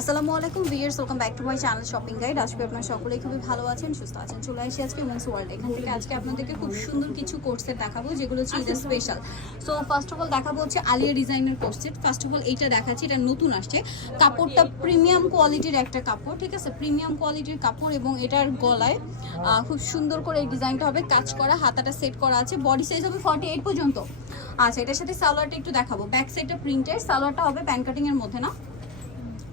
আসসালামু আলাইকুম viewers welcome back to my channel shopping guide আজকে আপনারা সকলেই খুবই ভালো আছেন সুস্থ আছেন। চলে আসি আজকে উমেন্স ওয়ার্ল্ড এখান থেকে আজকে আপনাদেরকে খুব সুন্দর কিছু কোর্সের দেখাবো যেগুলো হচ্ছে ঈদের special so first of all দেখাবো হচ্ছে আলিয়া ডিজাইনের কোর্সেট ফার্স্ট অফ অল এইটা দেখাচ্ছি এটা নতুন আসছে। কাপড়টা প্রিমিয়াম কোয়ালিটির একটা কাপড় ঠিক আছে? প্রিমিয়াম কোয়ালিটির কাপড় এবং এটার গলায় খুব সুন্দর করে এই ডিজাইনটা হবে। কাজ করা হাতাটা সেট করা আছে। বডি সাইজ হবে ফর্টি এইট পর্যন্ত। আচ্ছা এটার সাথে সালোয়ারটা একটু দেখাবো। ব্যাক সাইডটা প্রিন্টের সালোয়ারটা হবে প্যান কাটিং এর মধ্যে না?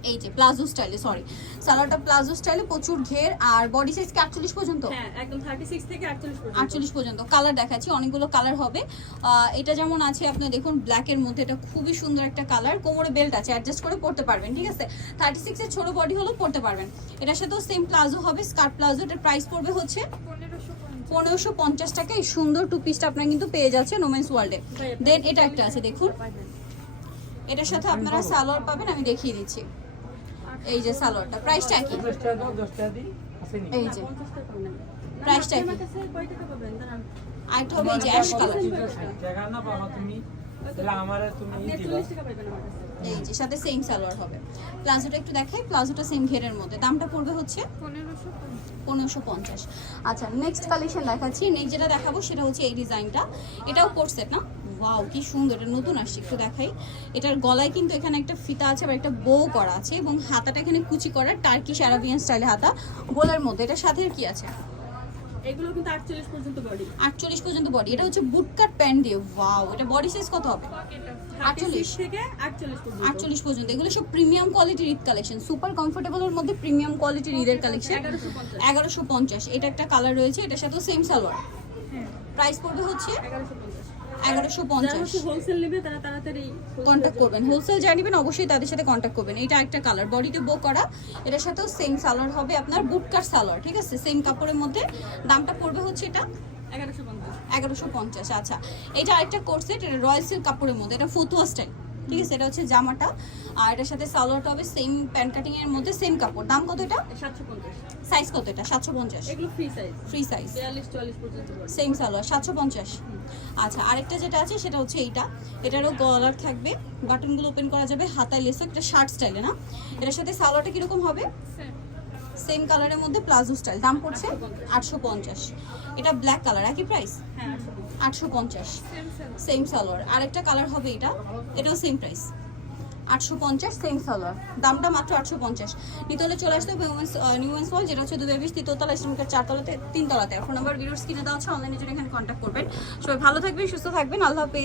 এই যে প্লাজো স্টাইলে সরি সালোয়ারটা প্লাজো স্টাইলে প্রচুর ঘের আর বডি সাইজ কি আটচল্লিশ পর্যন্ত হ্যাঁ একদম 36 থেকে 48 পর্যন্ত আটচল্লিশ পর্যন্ত কালার দেখাচ্ছি অনেকগুলো কালার হবে এটা যেমন আছে আপনার দেখুন ব্ল্যাকের মধ্যে এটা খুবই সুন্দর একটা কালার কোমরে বেল্ট আছে অ্যাডজাস্ট করে পড়তে পারবেন ঠিক আছে থার্টি সিক্সের ছোট বডি হলেও পড়তে পারবেন এটার সাথেও সেম প্লাজো হবে স্কার্ট প্লাজো এটার প্রাইস পড়বে হচ্ছে 1550 পনেরোশো পঞ্চাশ টাকা এই সুন্দর টু পিসটা আপনারা কিন্তু পেয়ে যাচ্ছেন ওমেন্স ওয়ার্ল্ডে দেন এটা একটা আছে দেখুন এটার সাথে আপনারা সালোয়ার পাবেন আমি দেখিয়ে দিচ্ছি এই যে সালোয়ারটা। প্রাইসটা আসেনি এই যে। প্রাইসটা কি? আরেকটা হবে এই যে অ্যাশ কালার। তুমি ই দিবা। এই যে সাথে সেম সালোয়ার হবে। প্লাজোটা একটু দেখাই প্লাজোটা সেম ঘেরের মধ্যে। দামটা পড়বে হচ্ছে পনেরোশো পঞ্চাশ। আচ্ছা নেক্সট কালেকশন দেখাচ্ছি। নেক্সট যেটা দেখাবো সেটা হচ্ছে এই ডিজাইনটা এটাও কোর্সেট না? ওয়াও কি সুন্দর এটা নতুন আসছে একটু দেখাই। এটার গলায় কিন্তু এখানে একটা ফিতা আছে আবার একটা বো করা আছে এবং হাতাটা এখানে কুচি করা টার্কিশ আরাবিয়ান স্টাইলে হাতা গোলার মধ্যে। এটা সাথে কি আছে? এগুলো কিন্তু 48 পর্যন্ত বডি আটচল্লিশ পর্যন্ত বডি এটা হচ্ছে বুটকাট প্যান্ট দিয়ে ওয়াও এটা বডি সাইজ কত হবে? 48 থেকে 48 পর্যন্ত। এগুলো সব প্রিমিয়াম কোয়ালিটির ঈদ কালেকশন সুপার কমফোর্টেবলের মধ্যে প্রিমিয়াম কোয়ালিটির ঈদের কালেকশন 1150 এগারোশো পঞ্চাশ। এটা একটা কালার রয়েছে এটার সাথে সেম সালোয়ার। হ্যাঁ। প্রাইস পড়বে হচ্ছে? 1150 এগারোশো পঞ্চাশ। হোলসেল নেবে তারা তাড়াতাড়ি কন্ট্যাক্ট করবেন। হোলসেল যা নেবেন অবশ্যই তাদের সাথে কন্ট্যাক্ট করবেন। এটা একটা কালার বডিতে বো করা। এটার সাথেও সেম সালোয়ার হবে আপনার বুটকার সালোয়ার ঠিক আছে? সেম কাপড়ের মধ্যে। দামটা পড়বে হচ্ছে এটা 1150 এগারোশো পঞ্চাশ আচ্ছা। এটা আরেকটা কোর্সেট এটা রয়্যাল সিল্ক কাপড়ের মধ্যে। এটা ফতুয়া স্টাইল ঠিক আছে এটা হচ্ছে জামাটা। আর এটার সাথে সালোয়ারটা হবে সেম প্যান্ট কাটিং এর মধ্যে সেম কাপড়। দাম কত এটা? 750 সাইজ কত এটা? সাতশো পঞ্চাশ। এগুলো ফ্রি সাইজ ফ্রি সাইজ 42 44 পর্যন্ত সেম সালোয়ার সাতশো পঞ্চাশ। আচ্ছা আরেকটা যেটা আছে সেটা হচ্ছে এইটা। এটারও গলার থাকবে। বাটনগুলো ওপেন করা যাবে হাতায় লেস একটা শার্ট স্টাইলে না? এটার সাথে সালোয়ারটা কীরকম হবে? সেম কালারের মধ্যে প্লাজো স্টাইল। দাম পড়ছে আটশো পঞ্চাশ। এটা ব্ল্যাক কালার একই প্রাইস হ্যাঁ আটশো পঞ্চাশ। সেম সেম সেম সালোয়ার আরেকটা কালার হবে এটা এটাও সেম প্রাইস আটশো পঞ্চাশ সেম সালোয়ার দামটা মাত্র আটশো পঞ্চাশ। নিতলে চলে আসতে হবে নিউ ওয়েন্স হল যেটা হচ্ছে দুই বিশ তৃতীয়তলা ইসলামিকের চারতলাতে তিনতলাতে। ফোন নাম্বার ভিডিওস কিনে দেওয়া হচ্ছে অনলাইনে জন্য এখানে কন্ট্যাক্ট করবেন। সবাই ভালো থাকবেন সুস্থ থাকবেন। আল্লাহ হাফেজ।